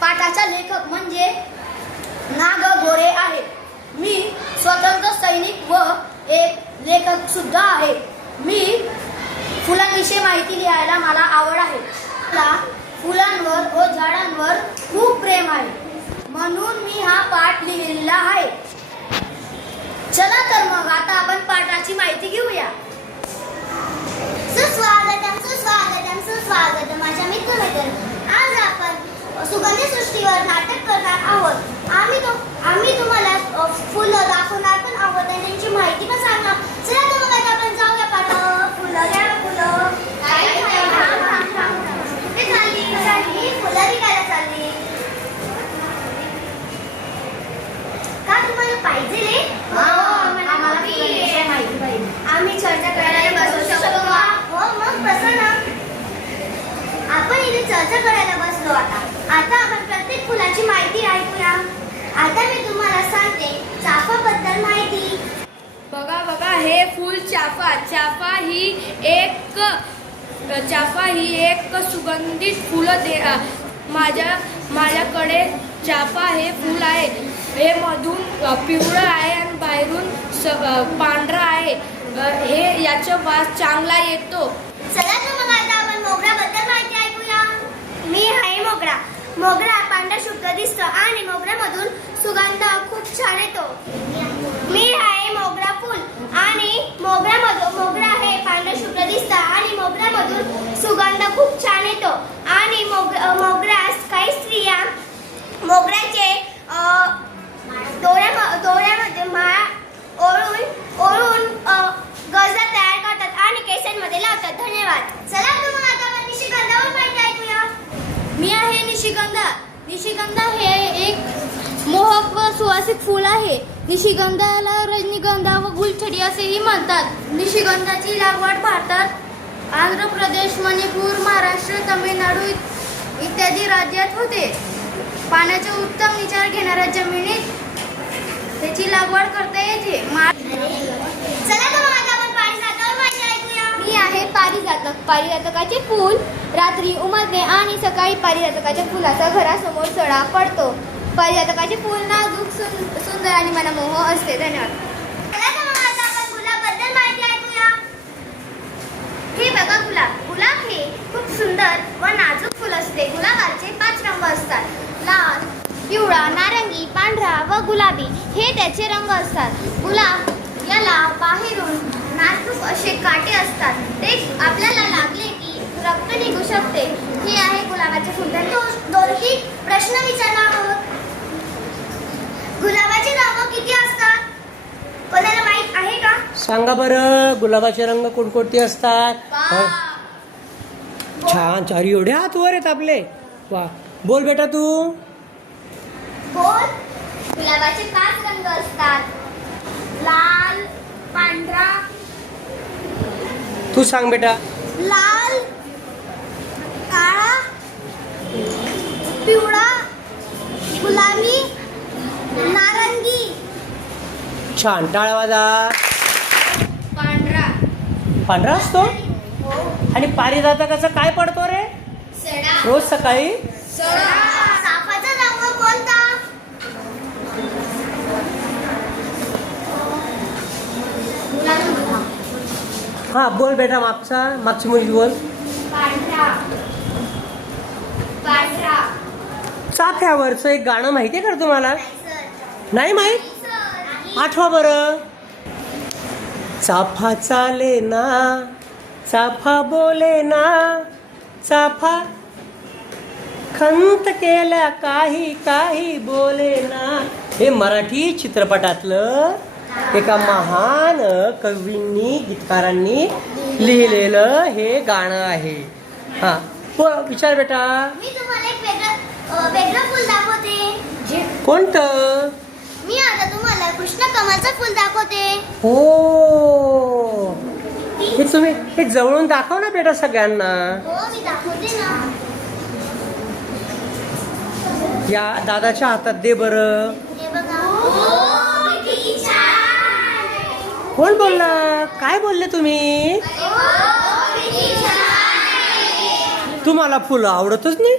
पाठाचा लेखक म्हणजे नाग गोरे आहे. मी स्वतंत्र सैनिक व एक लेखक सुद्धा आहे. मी फुलांविषयी माहिती लिहायला मला आवड आहे. मला फुलांवर व झाडांवर खूप प्रेम आहे. म्हणून मी हा पाठ लिहिलेला आहे. चला तर मग आता आपण पाठाची माहिती घेऊया. सुस्वागतम सुस्वागतम सुस्वागतम माझ्या मित्रमैत्रिणी. आज सुगंधी सृष्टीवर नाटक करणार आहोत. आम्ही तो आम्ही तुम्हाला फुलं दाखवणार पण आहोत आणि त्यांची माहिती पण सांगणार. चला तर मग आता आपण जाऊया पाठ फुलं घ्या फुलं. काय काय थांब थांब थांब थांब. कुठे चालली? चालली. फुलं विकायला चालली. का तुम्हाला पाहिजे रे? हो, आम्ही चर्चा करायला बसू शकतो का? हो मग कसं ना. आपण इथे चर्चा करायला बसलो आता. आता आपण फुलाची माहिती ऐकूया. आता मी तुम्हाला सांगते चाफाबद्दल माहिती. बघा बघा हे फूल चाफा. चाफा ही एक चाफा ही एक सुगंधित फुलं दे माझ्या माझ्याकडे चाफा हे फूल आहे. हे मधून पिवळं आहे आणि बाहेरून स पांढरं आहे. हे याचा वास चांगला येतो. चला तर मग आता आपण मोगऱ्याबद्दल माहिती ऐकूया. मी आहे मोगरा. मोगरा पांढरा शुभ्र दिसतो आणि मोगऱ्यामधून सुगंध खूप छान येतो. मी आहे मोगरा फुल आणि मोगऱ्यामधून मोगरा हे पांढरा शुभ्र दिसतं आणि मोगऱ्यामधून सुगंध खूप छान येतो. आणि मोग मोगऱ्यास काही स्त्रिया मोगऱ्याचे अ, दोऱ्या दोऱ्यामध्ये माळा ओळून ओळून अ, गजरा तयार करतात आणि केसांमध्ये लावतात धन्यवाद चला तर मग आता आपण निशिगंधावर माहिती ऐकूया मी आहे निशिगंधा निशिगंधा हे एक मोहक व सुवासिक फूल आहे. निशिगंधाला रजनीगंधा व गुलछडी असेही म्हणतात. निशिगंधाची लागवड भारतात आंध्र प्रदेश मणिपूर महाराष्ट्र तमिळनाडू इत्यादी राज्यात होते. पाण्याचा उत्तम निचार घेणाऱ्या जमिनीत त्याची लागवड करता येते मा- चला तर मग आता आपण पारिजातावर माहिती ऐकूया मी आहे पारिजातक पारिजातकाचे फूल रात्री उमलते आणि सकाळी पारिजातकाच्या फुलाचा घरासमोर सडा पडतो. पारिजातकाचे फूल नाजूक सुंदर आणि मनमोह असते. धन्यवाद. हे बघा गुलाब. गुलाब हे खूप सुंदर व नाजूक फुल असते. गुलाबाचे पाच रंग असतात. लाल पिवळा नारंगी पांढरा व गुलाबी हे त्याचे रंग असतात. गुलाब याला बाहेरून नाजूक असे काटे असतात. ते आपल्याला लागले की रक्त निघू शकते. हे आहे गुलाबाचे फुल. तर तो दोन तीन प्रश्न विचारणार आहोत गुलाबाचे रंग किती असतात? कोणाला माहीत आहे का? सांगा बरं गुलाबाचे रंग कोणकोणते असतात? छान छान. एवढे हात वर आहेत आपले. वा. बोल बेटा तू. बोल. गुलाबाचे पाच रंग असतात लाल पांढरा तू सांग बेटा. लाल काळा पिवळा गुलाबी नारंगी. छान टाळा वाजा पांढरा. पांढरा असतो? आणि पारिजातकाचा काय पडतो रे? सडा. रोज सकाळी सापाचा रंग कोणता हा बोल बेटा मागचा मागची मुलगी बोल. चाफ्यावरचं एक गाणं माहिती आहे का तुम्हाला? नाही माहीत? आठवा बरं. चाफा चाले ना चाफा बोले ना चाफा खंत केल्या काही काही बोले ना. हे मराठी चित्रपटातलं एका महान कवींनी गीतकारांनी लिहिलेलं हे गाणं आहे. हा. विचार बेटा. कोणतं? मी आता तुम्हाला कृष्ण कमलचं फुल दाखवते. हो. हे तुम्ही हे जवळून दाखव ना बेटा सगळ्यांना. हो या दादाच्या हातात दे बरं. कोण बोलला? काय बोलले तुम्ही? तुम्हाला फुलं आवडतच नाही?